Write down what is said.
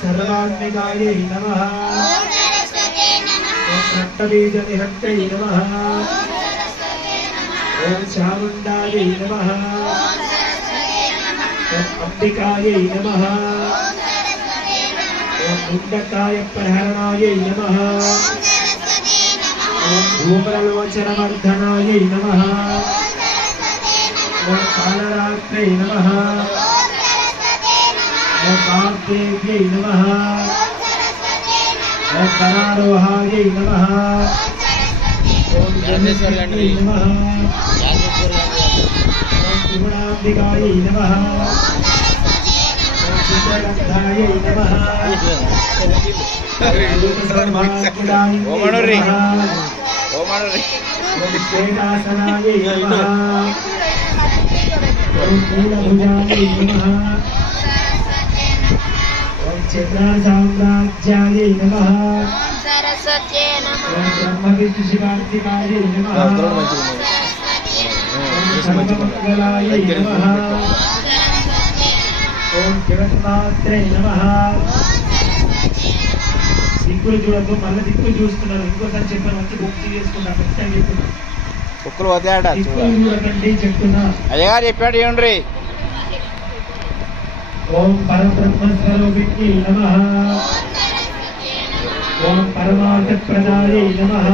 सर्वात्मिकायै नमः ओम रक्तबीजनिहत्यै नमः ओम चामुण्डायै नमः ओम अंबिकायै नमः ओम मुण्डकायप्रहरणायै नमः ओम धूम्रलोचनवर्धनायै नमः ओम कालरात्रै नमः ओम कामदेव्यै नमः ओम करारोहायै नमः ओम जनेश्वर्यै नमः ओम त्रिगुणाम्बिकायै नमः ओम चित्रगन्धायै नमः ओम श्वेतासनायै नमः ओम नीलभुजायै नमः ओम चित्रासाम्राज्यायै नमः ओम ब्रह्मविष्णुशिवार्तिकायै नमः ओम सर्वमङ्गलायै नमः ओम जगन्नाथ्रै नमः దిక్కులు చూడద్దు మళ్ళీ దిక్కులు చూస్తున్నారు ఇంకోసారి చెప్పాను వచ్చి భక్తి చేసుకుంటా ఖచ్చితంగా చెప్తున్నా కుక్కలు వదిలేట చూడకండి చెప్తున్నా అయ్యగారు చెప్పాడు ఏమండ్రి ఓం పరబ్రహ్మస్వరూపిణ్యై నమః ఓం పరమార్థ ప్రదాయై నమః